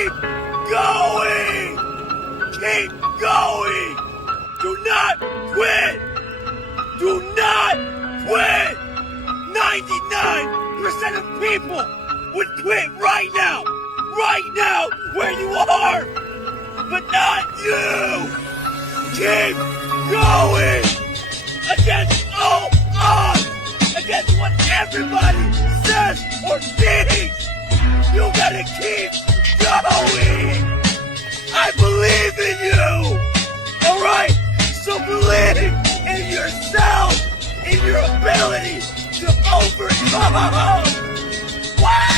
Keep going! Keep going! Do not quit! Do not quit! 99% of people would quit right now! Right now, where you are! But not you! Keep going! Against all odds! Against what everybody says or thinks! You gotta keep going! I believe in you! Alright? So believe in yourself! In your ability to overcome! Wow!